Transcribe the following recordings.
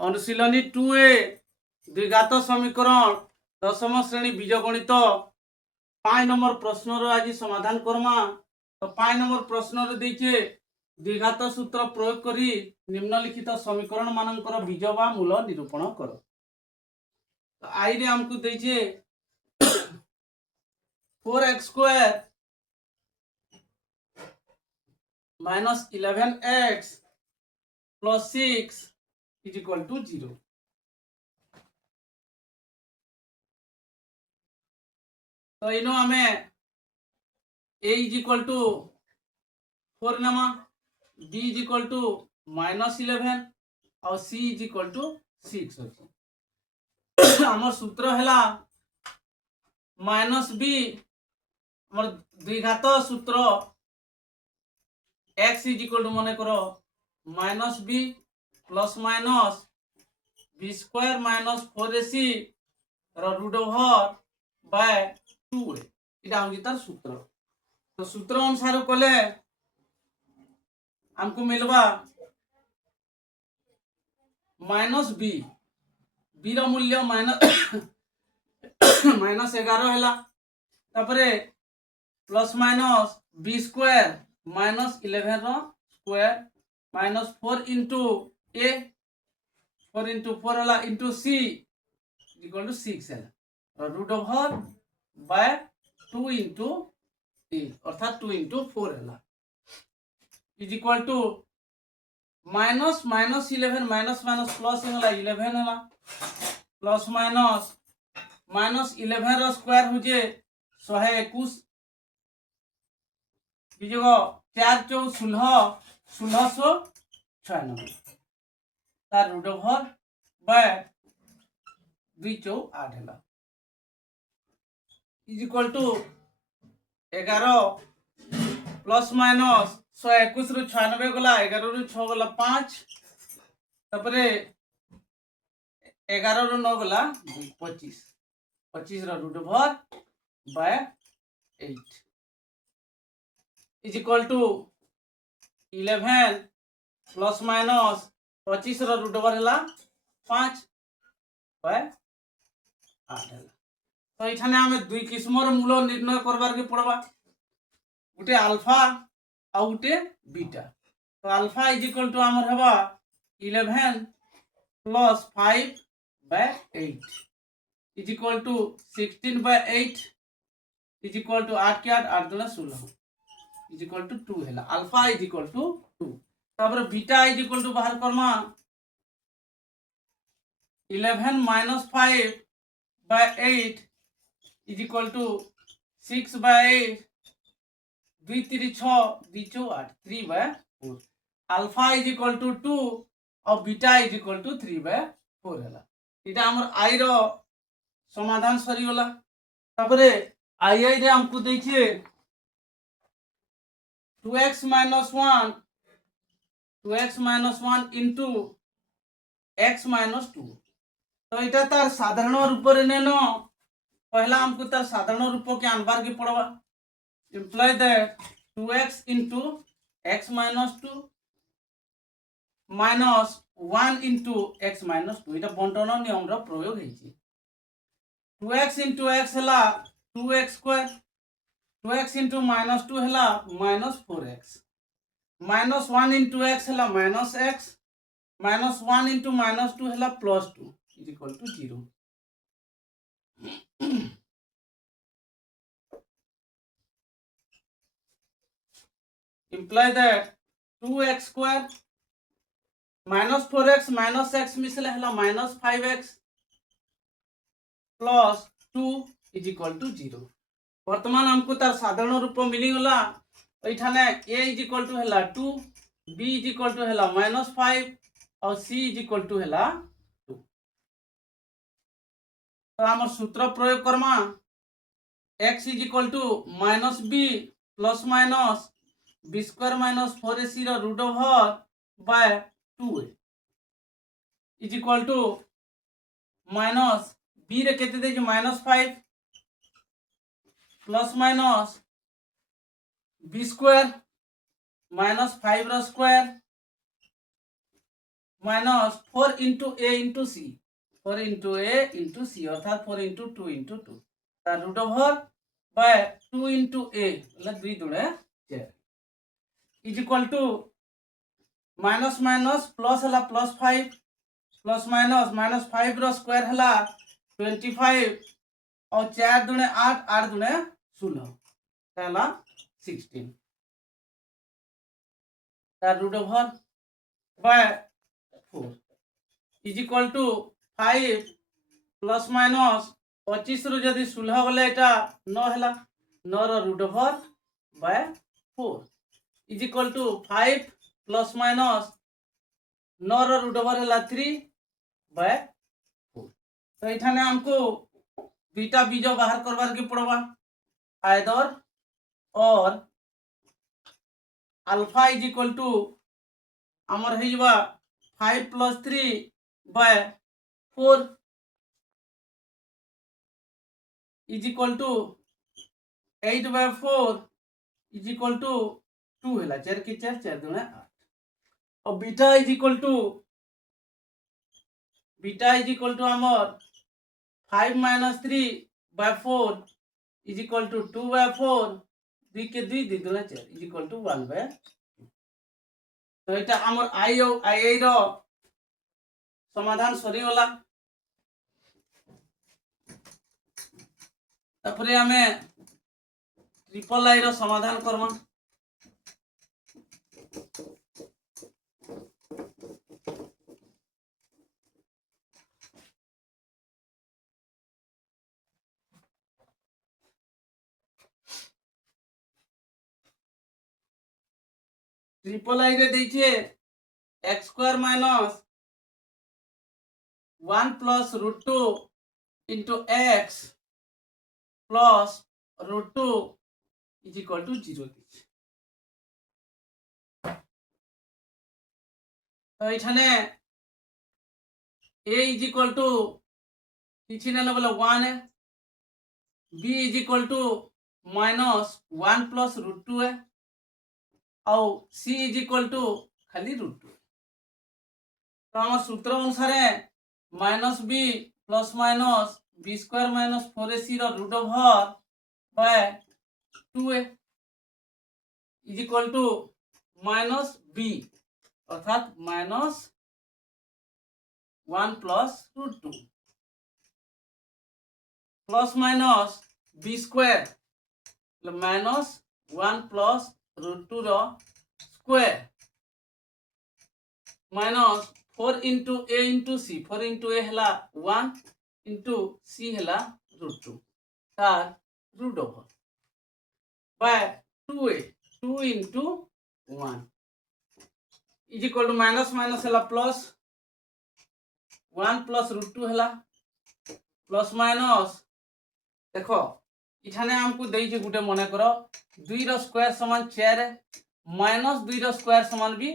अनुशीलनी 2A द्विघात समीकरण दशम श्रेणी बीजगणित 5 नंबर प्रश्न आज समाधान करमा। तो 5 नंबर प्रश्न देखे द्विघात सूत्र प्रयोग करी निम्नलिखित समीकरण मानकर बीज बा मूल निरूपण कर। तो आई रे हमको देखे 4x² minus 11x plus 6 is equal to 0। तो इनो हमें a इज इक्वल टू 4 नमा, b इज इक्वल टू -11 और c इज इक्वल टू 6 अछि। हमर सूत्र हैला -b हमर द्विघात सूत्र x इज इक्वल टू माने करो -b plus minus b² minus 4ac root over by 2a इटा होगी तार सूत्र। तो सूत्र अनुसार कले हमको मिलवा -b b रो मूल्य -11 हैला, तापरे प्लस माइनस b² माइनस 11 रो square minus 4 into a 4 into 4 हैला इंटू c इक्वल टू 6 हैला root over by 2 into a अर्थात 2 इंटू 4 हैला is equal to minus minus 11 minus minus plus हैला 11 हैला प्लस माइनस माइनस 11 रो स्क्वायर हो जे 121 बीजो 4 चौ 1696 तार रूट ओवर बाय 2 चौ 8 हैला is equal to 11 plus minus 121 रु 96 गला 11 रु 6 गला 5 तापरे 11 रु 9 गला 25 25 रो root over by 8 is equal to 11 plus minus 25 रो रूट ओवर हैला 5 बाय 8 हैला। तो एठाने हमें दुई किस्मर मूल निर्णय करबार के पड़वा, गुटे अल्फा आ गुटे बीटा। तो अल्फा इज इक्वल टू हमर हवा 11 plus 5 by 8 is equal to 16 by 8 is equal to 8 के 8 8 दूना 16 इज इक्वल टू 2 हैला। Alpha is equal to 2। तापर बीटा इज इक्वल टू बाहर करमा 11 minus 5 by 8 is equal to 6 by 8 2 3 6 2 चौ 8 3 by 4 alpha is equal to 2 और beta is equal to 3 by 4 हैला। इटा हमर आई रो समाधान सरी होला। तापरे आई रे हमको देखिए 2x minus 1 2x minus 1 into x minus 2। तो इटा तार साधारण रूप रे नेनो पहला हमको तार साधारण रूप के आनबार के पड़वा imply that 2x into x minus 2 minus 1 into x minus 2 इटा बंटन नियम रो प्रयोग हेछि। 2x इंटू x हैला 2x² 2x इंटू माइनस 2 हैला minus 4x minus 1 into x हैला minus x minus 1 into minus 2 हैला plus 2 is equal to 0। imply that 2x² minus 4x minus x मिसले हैला minus 5x plus 2 is equal to 0। वर्तमान हमको तार साधारण रूप मिली गला एठाने a is equal to हैला 2 b is equal to हैला -5 और c is equal to हैला 2। तो हमर सूत्र प्रयोग करमा x is equal to -b plus minus b² minus 4ac रो root over by 2a is equal to minus b रे केते दे -5 प्लस माइनस b² माइनस 5 रो स्क्वायर माइनस 4 इंटू ए इंटू सी 4 इंटू ए इंटू सी अर्थात 4 इंटू 2 इंटू 2 तार root over by 2 into a मतलब 2 दुणे 4 is equal to minus minus plus है plus 5 plus minus minus 5 रो स्क्वायर है 25 और 4 दुणे 8 8 दुणे 16 16 तार root over by 4 is equal to 5 plus minus 25 रु जदि 16 गले एटा 9 है 9 रो root over by 4 is equal to 5 plus minus 9 रो रूट ओवर है 3 बाय 4 तो एठाने हमको बीटा बीजो बाहर करवार के पड़वा आइदर और अल्फा इज इक्वल टू आमर है जबा 5 plus 3 by 4 is equal to 8 by 4 is equal to 2 है 4 की 4 4 दुने 8 और बीटा इज इक्वल टू आमर 5 minus 3 by 4 is equal to 2 by 4 2 के 2 2 दुने 4 इज इक्वल टू 1 बाय तो এটা আমার আই র সমাধান সরিগলা তারপরে আমি ট্রিপল আই র সমাধান করব ट्रिपल आई रे देखिए x square minus 1 plus root 2 into x plus root 2 is equal to 0 तो এখানে a इज इक्वल टू किसी ने बोले 1 है b is equal to minus 1 plus root 2 है और c इज इक्वल टू खाली रूट 2 तो हमारे सूत्र अनुसार minus B plus minus B square minus 4ac root over by 2a is equal to minus B अर्थात minus 1 plus root 2 plus minus B square minus 1 plus root 2 रो square minus 4 into A into C 4 into A है 1 into c है root 2 तार root over by 2a 2 into 1 is equal to minus minus है plus 1 plus root 2 है plus minus देखो इठाने हमको देइजे गुटे मने करो 2 रो स्क्वायर समान 4 माइनस 2 रो स्क्वायर समान भी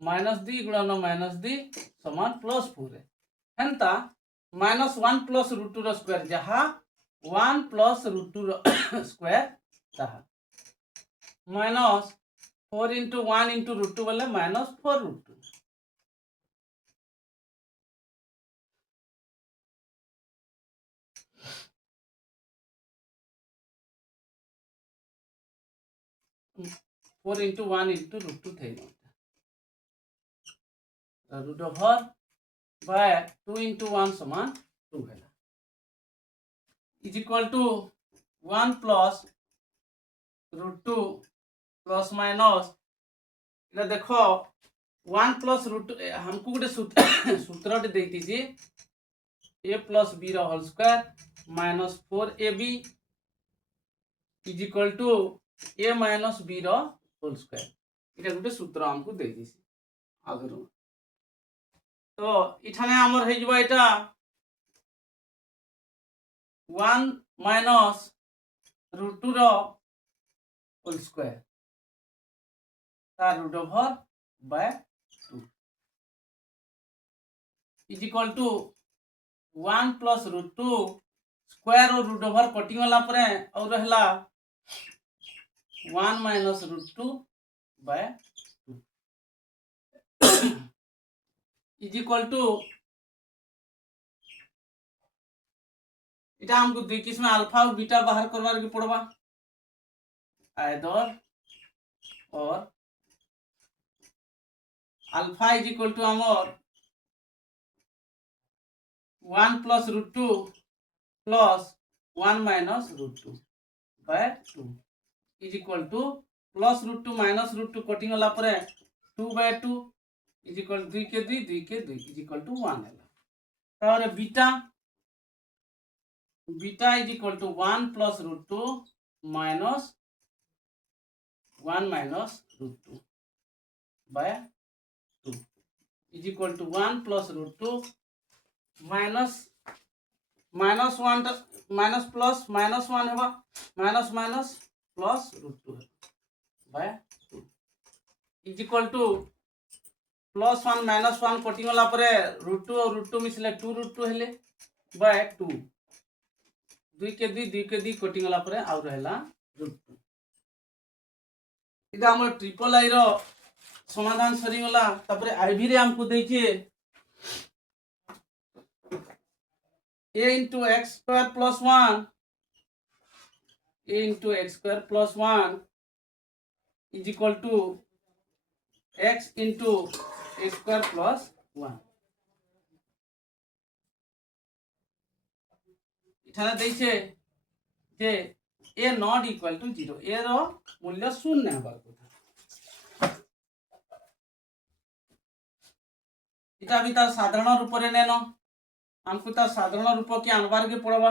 माइनस 2 गुणन माइनस 2 समान प्लस 4 है हेंता माइनस 1 प्लस रूट 2 रो स्क्वायर जहा 1 प्लस रूट 2 रो स्क्वायर जहा माइनस 4 इंटू 1 इंटू रूट 2 बोले minus 4 root 2 4 into 1 into root 2 थे रूट ओवर बाय 2 इंटू 1 समान 2 है is equal to 1 plus root 2 plus minus इला देखो 1 प्लस रूट हमको गोटे सूत्र देती थी a प्लस बी रो whole square minus 4ab is equal to a minus b रो होल स्क्वायर इटा गोटे सूत्र हमको देती थी आगरो तो इठाने आमर है जबा एटा 1 माइनस रूट 2 रो होल स्क्वायर तार root over by 2 is equal to 1 plus root 2 square और रूट ओवर कटिंग वाला परे और रहला 1 minus root 2 by 2 is equal to इटा हमको दुई किस्म अल्फा और बीटा बाहर करवार के पड़वा आइदर और अल्फा इज इक्वल टू आमर 1 plus root 2 plus 1 minus root 2 by 2 is equal to plus root 2 minus root 2 cutting होला परे 2 बाय 2 इज इक्वल 2 के 2 2 के 2 इज इक्वल टू 1 होला तारे beta beta is equal to 1 plus root 2 minus 1 minus root 2 by 2 is equal to 1 plus root 2 minus minus 1 minus plus minus 1 है minus minus plus root 2 by 2 is equal to plus 1 minus 1 cutting होला परे root 2 और root 2 मिसले 2 root 2 हेले bye 2 2 के 2 2 के 2 cutting होला परे आउ रहला रूट 2 इदा हमर ट्रिपल आई रो समाधान सरी गला तापरे आईवी रे हमको दैछे a into x square plus 1 a into x square plus 1 is equal to x into a square plus 1 इठाने दैछे J a not equal to 0 a रो मूल्य शून्य हबार कथा इटा भी तार साधारण रूप रे नेनो हमको तार साधारण रूप के आनबार के पड़वा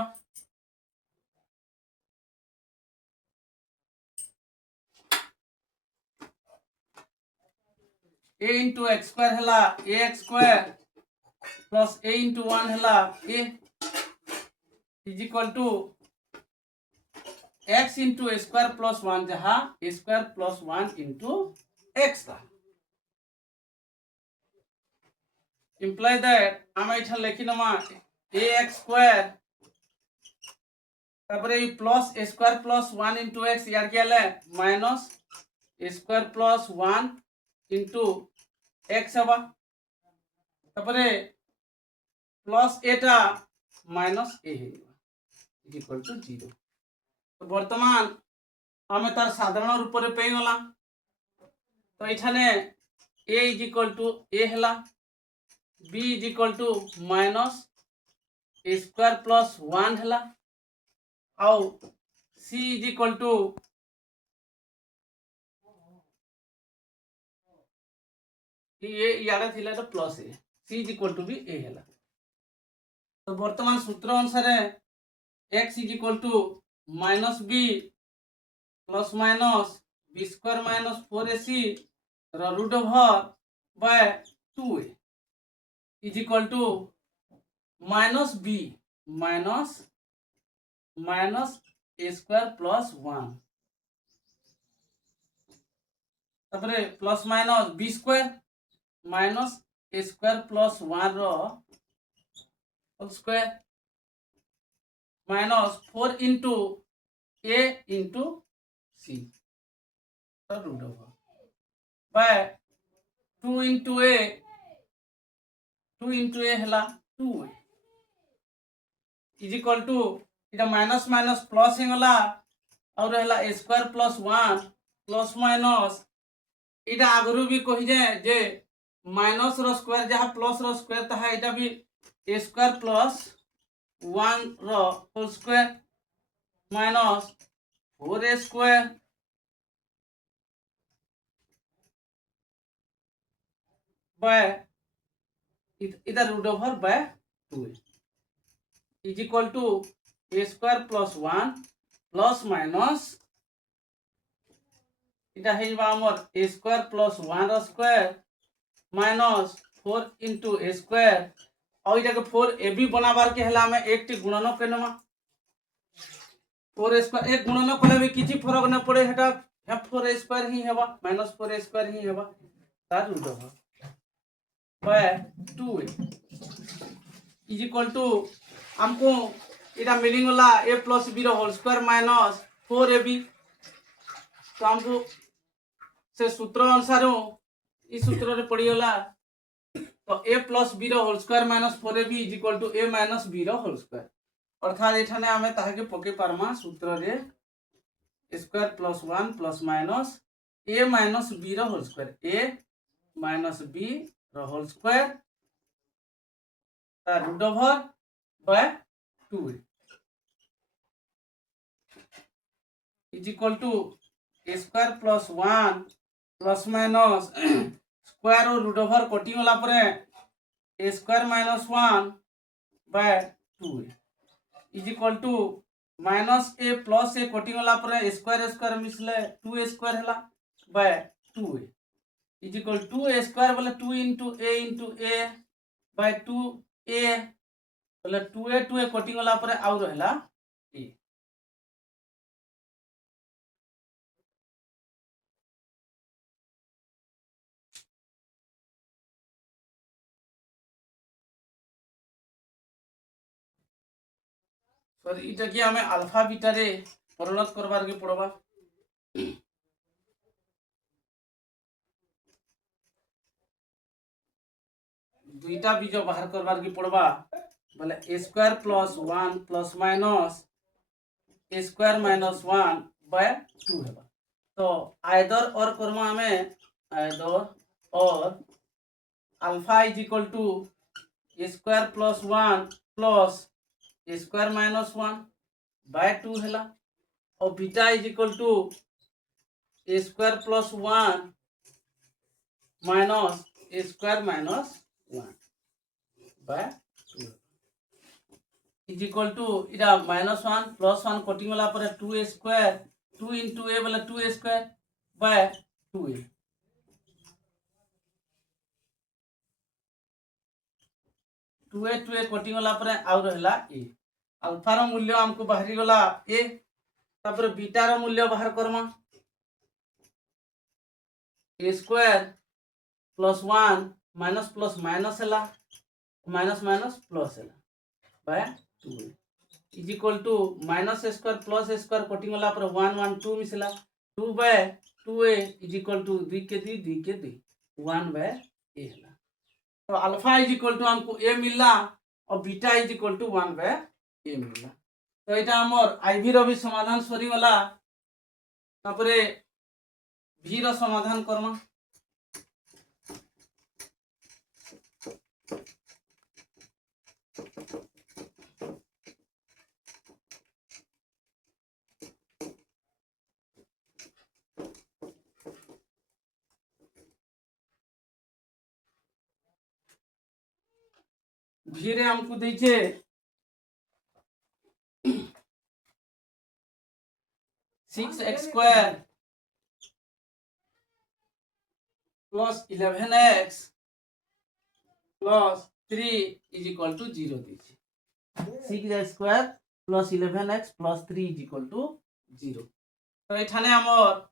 a into x square हला ax square plus a into 1 हला a is equal to x into a square plus 1 जहाँ a square plus 1 into x रहा imply that आमे इठा लेखि नमा ax square तापरे E plus a square plus 1 into x यार क्या ले minus a square plus 1 into x हवा तापरे प्लस एटा माइनस a है इज इक्वल टू 0 तो वर्तमान आमे तार साधारण रूप रे पे गला तो इठाने a is equal to a हला b is equal to minus a square plus 1 हला आउ c इज इक्वल टू ये याडा थिला तो plus a c is equal to भी a हला तो वर्तमान सूत्र अनुसार x is equal to minus b plus minus b square minus 4ac root over by 2a is equal to minus b minus minus a square plus 1 तापरे plus minus b square minus a square plus 1 रो whole square minus 4 into a into c root over by 2 into a हला 2 is equal to इटा minus minus plus हेगला और हला a square plus 1 plus minus इटा आगरु भी कहि जे माइनस रो स्क्वायर जहा प्लस रो स्क्वायर तहा इटा भी a स्क्वायर प्लस 1 रो whole square minus 4a square by इधर root over by 2 is equal to a square plus 1 plus minus इटा हेबा हमर a स्क्वायर प्लस 1 रो square minus 4 into a square और इटा के 4ab बनाबार के हला में एक टी गुणन केनमा 4a स्क्वायर एक गुणन कले भी किछि फरक न पड़े हेटा 4a स्क्वायर ही हेबा माइनस 4a स्क्वायर ही हेबा तार root over by 2 is equal to हमको इटा मीनिंग वाला a प्लस b रो होल स्क्वायर माइनस 4ab तो हमको से सूत्र अनुसार इस सूत्र रे पड़ी होला तो a प्लस b रो whole square minus 4ab is equal to a minus b रो होल स्क्वायर अर्थात एठाने आमे ताहाके पके पारमा सूत्र रे square plus 1 plus minus a minus b रो whole square a minus b रो होल स्क्वायर ता root over by 2a is equal to a square plus 1 plus minus square और रूट ओवर कटिंग वाला परे a square minus 1 bye 2a is equal to minus a plus a cutting वाला परे square square मिसले 2a square हला by 2a is equal to a square बोले 2 into a bye 2a बोले 2a cutting वाला परे आउ रहला a सर इटा कि हमें अल्फा बीटा रे परिणत करबार के पड़बा दुईटा बीज बाहर करबार के पड़बा बोले a square plus 1 plus minus a square minus 1 by 2 हेबा तो आइदर और करमा हमें आइदर और alpha is equal to a square plus 1 plus a square minus 1 by 2 हेला और beta is equal to a square plus 1 minus a square minus 1 by 2 is equal to इटा minus 1 plus 1 cutting वाला पर 2a square 2 into a बोले 2a square by 2a 2a cutting वाला पर आउ रहला a अल्फा रो मूल्य हमको बाहरी गला a तापर बीटा रो मूल्य बाहर करमा a square plus 1 minus plus minus हला माइनस माइनस प्लस हला by 2a is equal to minus square plus square cutting वाला पर 1 1 2 मिसला 2 by 2a is equal to 2 के 2 1 बाय a हला तो अल्फा इज इक्वल टू हमको a मिलला और beta is equal to 1 by a मिलला तो एटा हमर आईवी रो भी समाधान सरी वाला तापरे v रो समाधान करमा v रे हमको दैछे 6x square plus 11x plus 3 is equal to 0 दैछे 6x square plus 11x plus 3 is equal to 0 तो एठाने हमर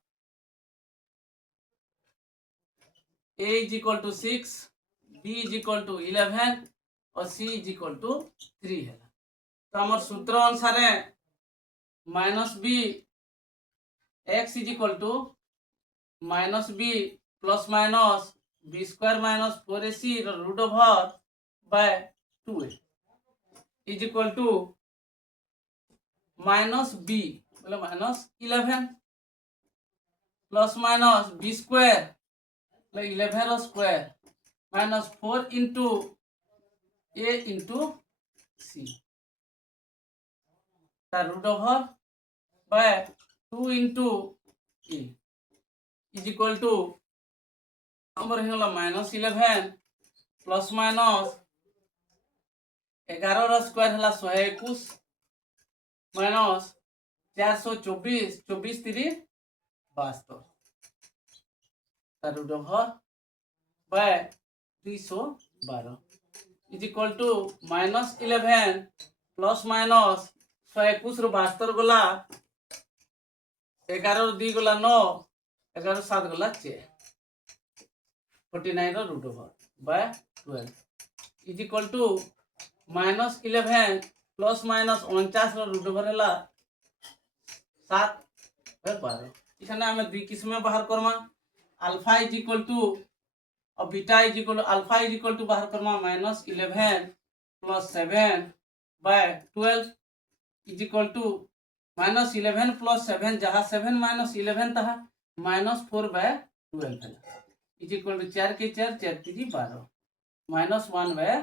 a is equal to 6 b is equal to 11 और c इज इक्वल टू 3 है तो हमर सूत्र अनुसार minus b x is equal to minus b plus minus b square minus 4ac root over by 2a is equal to minus b बोले minus 11 plus minus b square बोले 11 रो square minus 4 into a into c ता root over by 2 into a is equal to हमर हेला minus 11 plus minus 11 रो square हला 121 minus 424 24 3 72 ता root over by 312 is equal to minus 11 plus minus 121 रो 72 गला 11 रो 2 गला 9 11 रो 7 गला 4 49 रो root over by 12 is equal to minus 11 plus minus 49 रो रूट ओवर हला 7 बाय 12 এখানে আমরা দুই কিসমে বাহার করমা अल्फा इज इक्वल टू और beta is equal to alpha is equal to बाहर करमा -11 plus 7 by 12 is equal to -11 plus 7 जहाँ 7 -11 तहा -4 बाय 12 है इज इक्वल टू 4 के 4 4 3 12 -1 बाय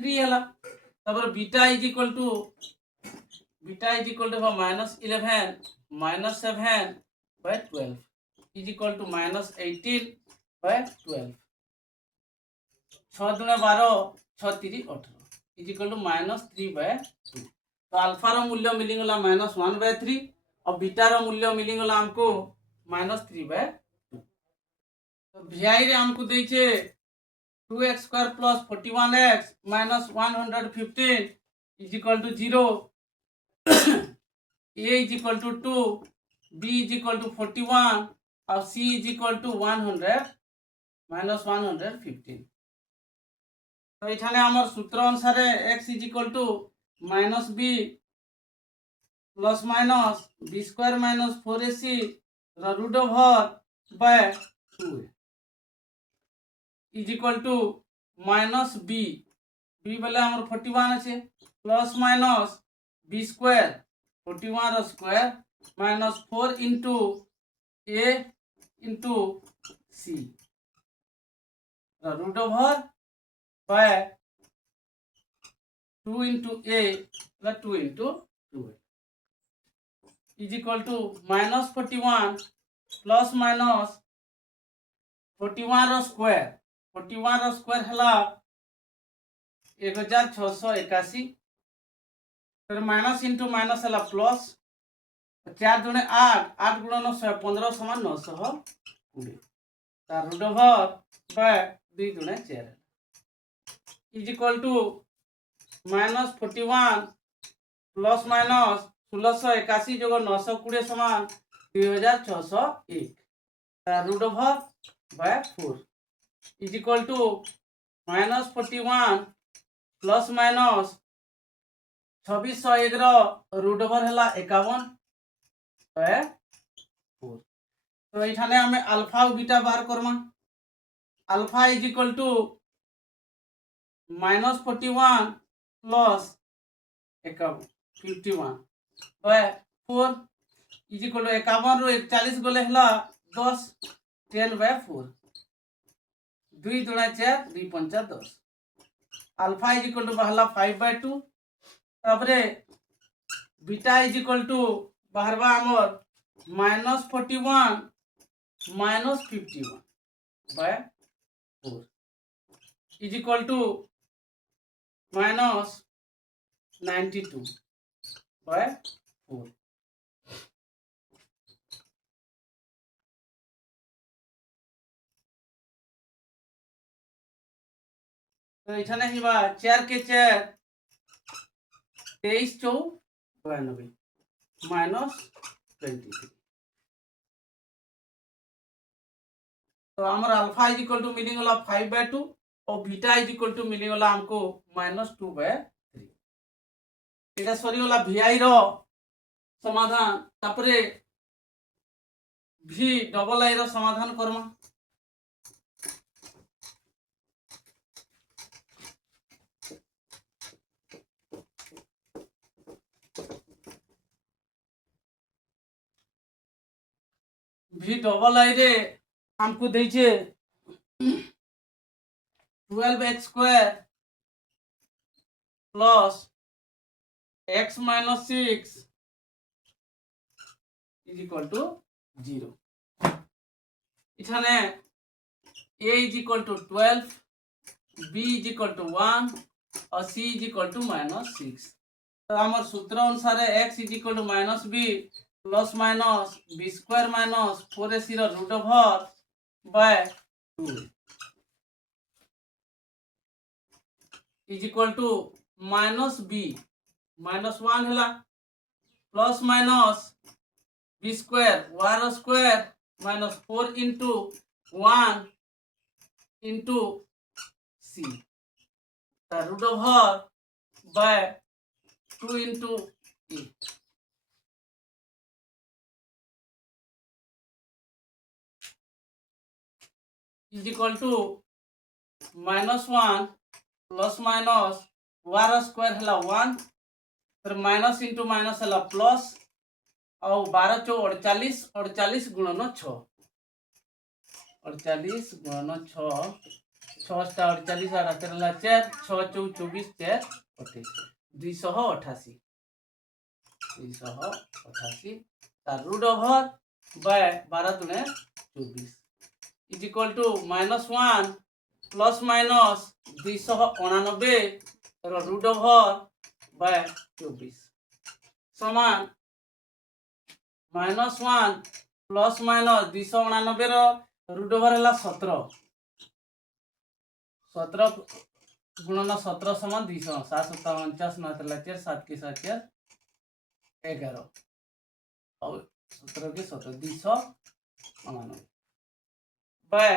3 है तब beta is equal to -11 -7 by 12 is equal to -18 by 12 6 दूने 12 6 3 18 इज इक्वल टू -3 बाय 2 तो अल्फा रो मूल्य मिलीगला -1 बाय 3 और बीटा रो मूल्य मिलीगला हमको -3 बाय 2 तो भिआई रे हमको देइछे 2x² plus 41x minus 115 is equal to 0 a is equal to 2 b is equal to 41 और c is equal to 100 minus 115 तो এখানে আমার সূত্র অনুসারে x is equal to minus b plus minus b square minus 4ac র root over by 2 is equal to minus b b বলে আমার 41 আছে প্লাস মাইনাস b স্কয়ার 41 র square minus 4 into a into c র root over by 2 into a plus 2 into 2 is equal to minus 41 plus minus 41 square 41 square हला 1681 फिर minus into minus हला plus 4 दुने 8 8 गुणन 15 समान 920 तार रूट ओवर बाय 2 दुने 4 is equal to -41 plus minus 1681 जोग 920 समान 2601 root over by 4 is equal to -41 plus minus 2601 root over है 51 बाय 4 तो ये हमें अल्फा और बीटा बाहर करमा alpha is equal to -41 plus 51 by 4 is equal to 51 रो 41 गले हला 10 10 बाय 4 2 दुना 4 2 पंचा 10 अल्फा इज इक्वल टू बहला 5 बाय 2 तापरे बीटा इज इक्वल टू बाहरबा हमर -41 -51 by 4 is equal to -92 by 4 तो এখানে হিবা 4 के 4 23 4 92 -23 तो हमारा अल्फा इज इक्वल टू मिलिंग वाला 5 बाय 2 और बीटा इज इक्वल टू मिलिंग वाला हमको -2 बाय 3 এটা সরিগলা ভিআই র সমাধান তারপরে ভি ডবল আই র সমাধান করমা ভি ডবল আই রে हमको देइछे 12x² plus x minus 6 is equal to 0 এখানে a is equal to 12 b is equal to 1 और c is equal to -6 तो हमार सूत्र अनुसार x is equal to -b plus minus b square minus 4ac रो root over by 2 is equal to -b -1 हला plus minus b square y square minus 4 into 1 into c the root over by 2 into e is equal to -1 plus minus war square है 1 फिर minus into minus है plus और 12 चौ 48 48 गुणन 6 48 गुणन 6 6 48 और 4 6 चौ 24 4 28 288 तार रूट ओवर बाय 12 दुने 24 is equal to -1 plus minus 289 root over by 24 समान -1 प्लस माइनस 289 रूट ओवर है 17 17 गुणन 17 समान 200 7 7 49 9 4 7 के 7 4 11 और 17 के 17 299 बाय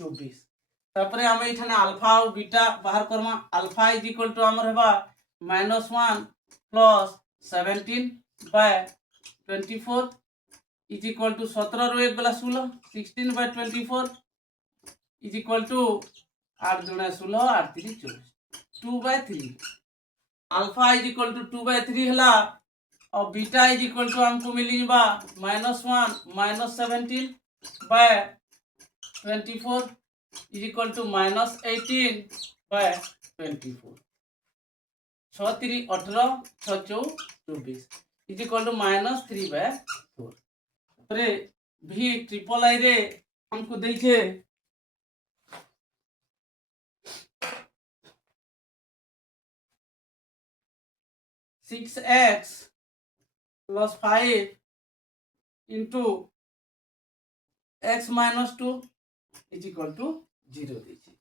24 तापरे हम एठाने अल्फा और बीटा बाहर करमा अल्फा इज इक्वल टू हमर हेबा -1 plus 17 by 24 is equal to 17 रो 1 बेला 16 16 बाय 24 इज इक्वल टू 8 दुना 16 8 3 24 2 by 3 alpha is equal to 2 by 3 हला और बीटा इज इक्वल टू हमको मिली बा -1 -17 by 24 is equal to -18 by 24 6 3 18 6 4 24 is equal to -3 by 4 अरे भी ट्रिपल आई रे हमको देखे 6x plus 5 into x minus 2 is equal to 0 दीजिए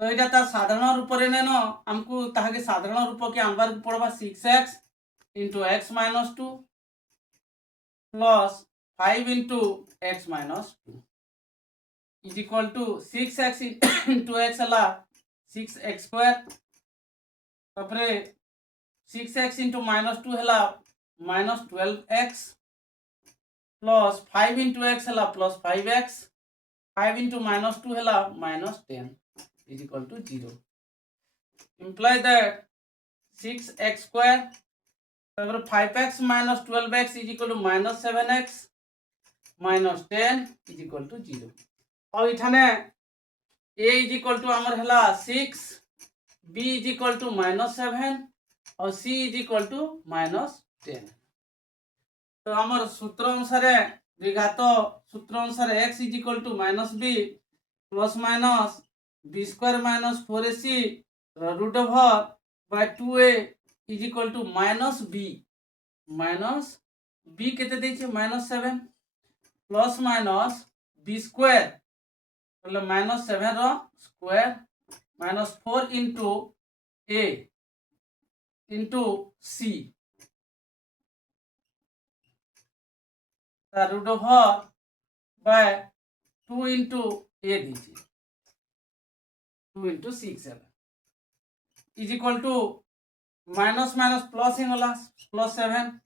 तो यहाँ तार साधारण रूप रे नेनो हमको ताके साधारण रूप के आनबार पड़वा 6x into x minus 2 plus 5 into x minus 2 is equal to 6x into x हला 6x स्क्वायर तापरे 6x इंटू माइनस 2 हला minus 12x plus 5 into x हला प्लस 5x 5 इंटू माइनस 2 हला minus 10 is equal to 0 imply that 6x square over 5x minus 12x is equal to minus 7x minus 10 is equal to 0 और इठाने a is equal to हमर हला 6 b is equal to minus 7 और c is equal to minus 10 तो हमर सूत्र अनुसार विघात सूत्र अनुसार x is equal to minus b plus minus b square minus 4ac root over by 2a is equal to minus b केते देछे minus 7 plus minus b square मतलब minus 7 row square minus 4 into a into c the root over by 2 into a दीजिए 2 into 6 is equal to minus minus plus हिंगला plus 7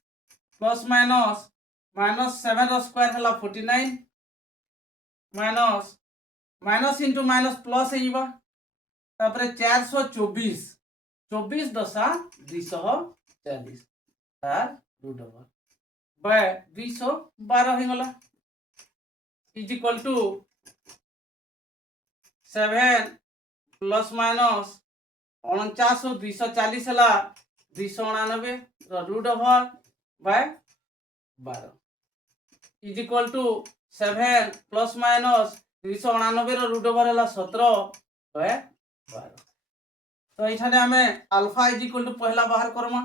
plus minus 7 रो square हला 49 minus into minus plus Hiba तापरे 424 24 दशा 240 तार root over by 212 हिंगला is equal to 7 plus minus 49 240 हला 299 root over by 12 is equal to 7 plus minus 299 root over हला 17 by 12 तो इठाने हमें अल्फा इज इक्वल टू पहला बाहर करमा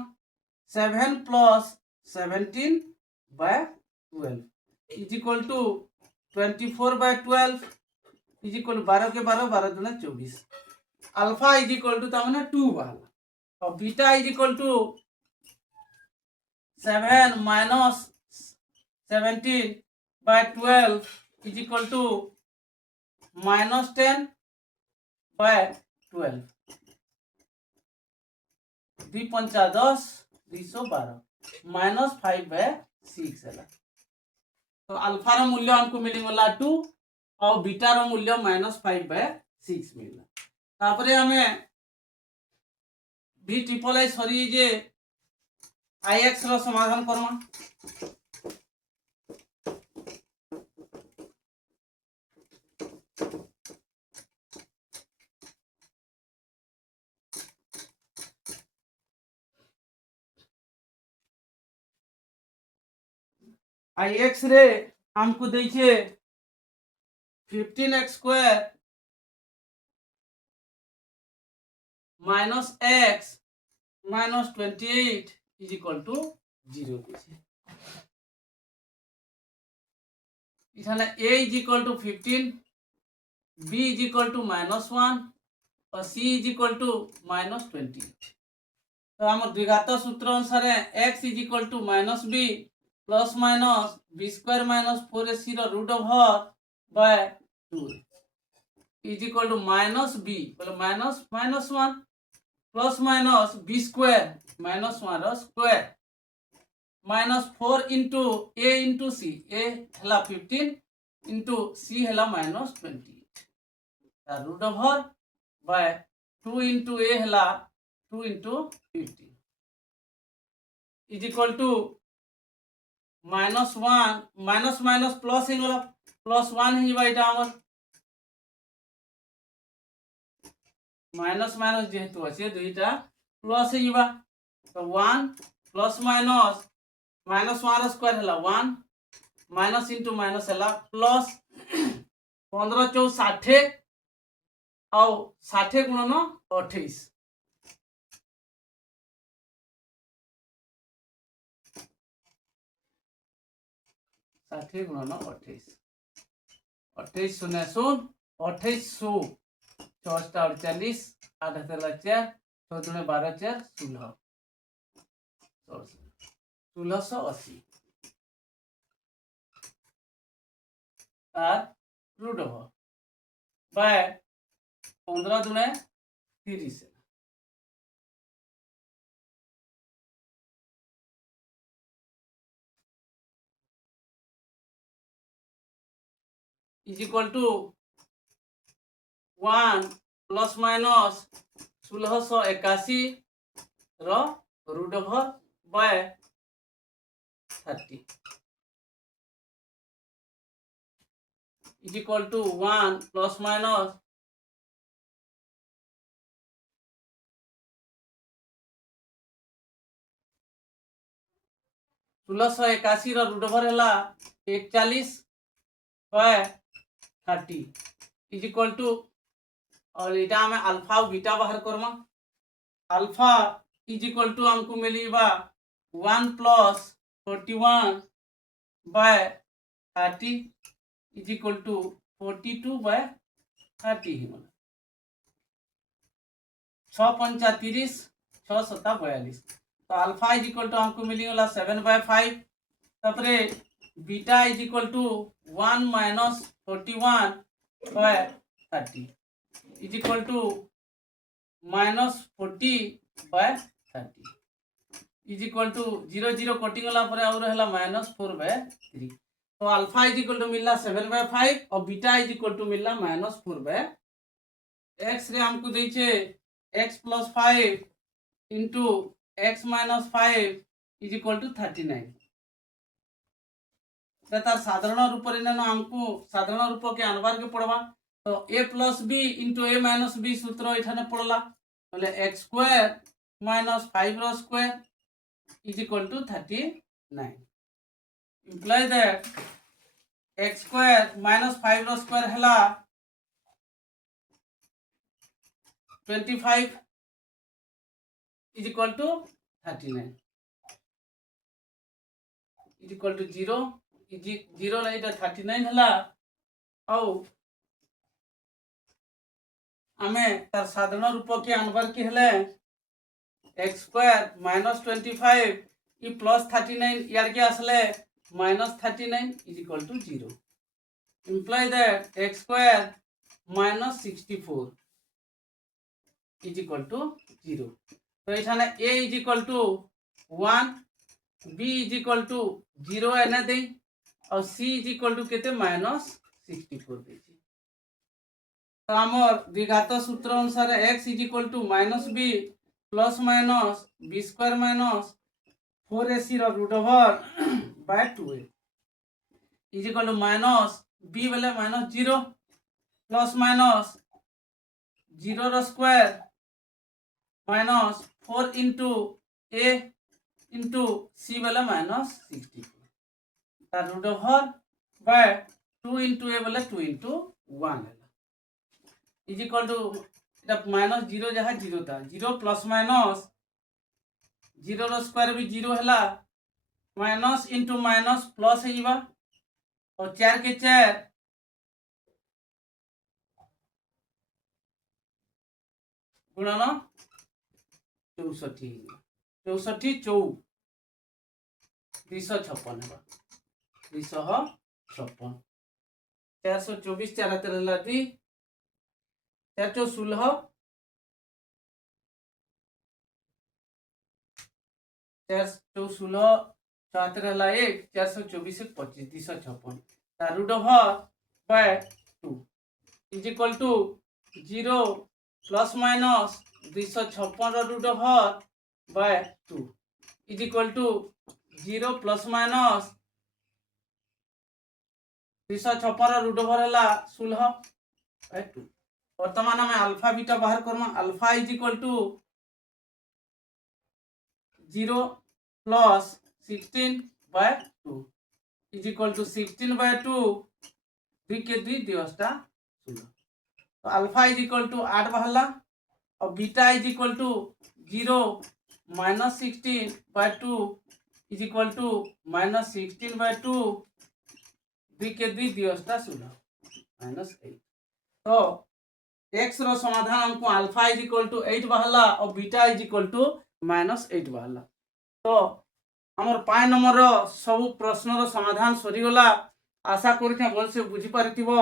7 plus 17 by 12 is equal to 24 by 12 is equal to 12 के 12 12 दूना 24 अल्फा इज इक्वल टू तमने 2 वाला और beta is equal to 7 minus 17 by 12 is equal to minus 10 by 12 2 पंचा 10 212 माइनस 5/6 है। तो अल्फा रो मूल्य हमको मिली गला 2 और बीटा रो मूल्य -5/6 मिलला। तापरे हमें v ट्रिपल आई सरी जे ix रो समाधान करमा। ix रे हमको देखिए 15x² minus x minus 28 is equal to 0 দিয়েছে। এখানে a is equal to 15, b is equal to -1 और c इज इक्वल टू -28। तो हम द्विघात सूत्र अनुसार x is equal to -b plus minus b² - 4ac रो root over by 2 is equal to -b बोले -1 प्लस माइनस b² -1 रो square -4 into a into c a हला 15 इंटू c हला -28 root over by 2 into a हला 2 into 15 is equal to -1 minus minus plus हो गला +1 ही बाइटा हमर minus minus जेहेतु अच्छे दुईटा प्लस होइबा तो 1 प्लस माइनस -1 स्क्वायर हला 1 माइनस इंटू माइनस हला प्लस 15 × 4 = 60 और 60 गुणन 28 60 गुणन 28 28 शून्य शून्य 2800 4 48 8 4 14 12 4 16 1680 আর रूट ओवर बाय 15 दूने 30 is equal to 1 plus minus 1681 रो root over by 30 is equal to 1 plus minus 1681 रो रूट ओवर हला 41 बाय 30 इज इक्वल टू और इटा हमें अल्फा और बीटा बाहर करमा। अल्फा इज इक्वल टू हमको मिलीबा 1 plus 41 by 30 is equal to 42 by 30 ही मतलब 6 पंचा 30 6 7 42 तो अल्फा इज इक्वल टू हमको मिली गला 7/5 तापरे beta is equal to 1 minus 41 by 30 is equal to -40 by 30 is equal to 0 0 कटि गला परे और हला -4/3 तो अल्फा इज इक्वल टू मिलला 7/5 और बीटा इज इक्वल टू मिलला -4/। x रे हमको देछे x + 5 into x - 5 is equal to 39 तार साधारण रूप रे न हमको साधारण रूप के अनबार के पड़वा तो a + b into a - b सूत्र एठाने पड़ला बोले x² - 5 रो square is equal to 39 imply that x² - 5 रो स्क्वायर हला 25 is equal to 39 is equal to 0 0 नहीं तो 39 हला और हमें तार साधारण रूप के अनबार की हले x² - 25 ई +39 यार के आसले -39 is equal to 0 imply that x² - 64 is equal to 0 तो এখানে a is equal to 1 b is equal to 0 এনে দেই और c ইজ ইকুয়াল টু কেতে -64 দেছি। तो आमर द्विघात सूत्र अनुसार x is equal to -b plus minus b square minus 4ac root over by 2a is equal to minus b बेले -0 plus minus 0 square minus 4 into a into c बेले -64 तार root over by 2 into a बेले 2 into 1 is equal to -0 जहाँ 0 था 0 plus minus 0 square भी 0 है minus into minus plus है और 4 के 4 गुणन 64 64 चौ 256 है 256 424 4 तेरह 2 4 चौ 16 4 चौ 16 7 रहला 1 424 1 25 256 ता root over by 2 is equal to 0 plus minus 256 root over by 2 is equal to 0 plus minus 256 root over है 16 बाय 2। वर्तमान आम अल्फा बीटा बाहर करमा alpha is equal to 0 plus 16 by 2 is equal to 16 by 2 2 के 2 दिवसटा 16 तो alpha is equal to 8 बाहरला और beta is equal to 0 minus 16 by 2 is equal to minus 16 by 2 2 के 2 दिवसटा 16 -8 तो एक्स रो समाधान हमको अल्फा इज इक्वल टू 8 बाहला और बीटा इज इक्वल टू -8 बाहला। तो हमर 5 नंबर सब प्रश्न रो समाधान सरीगला आशा करूँ भल से बुझी पारिथिबो।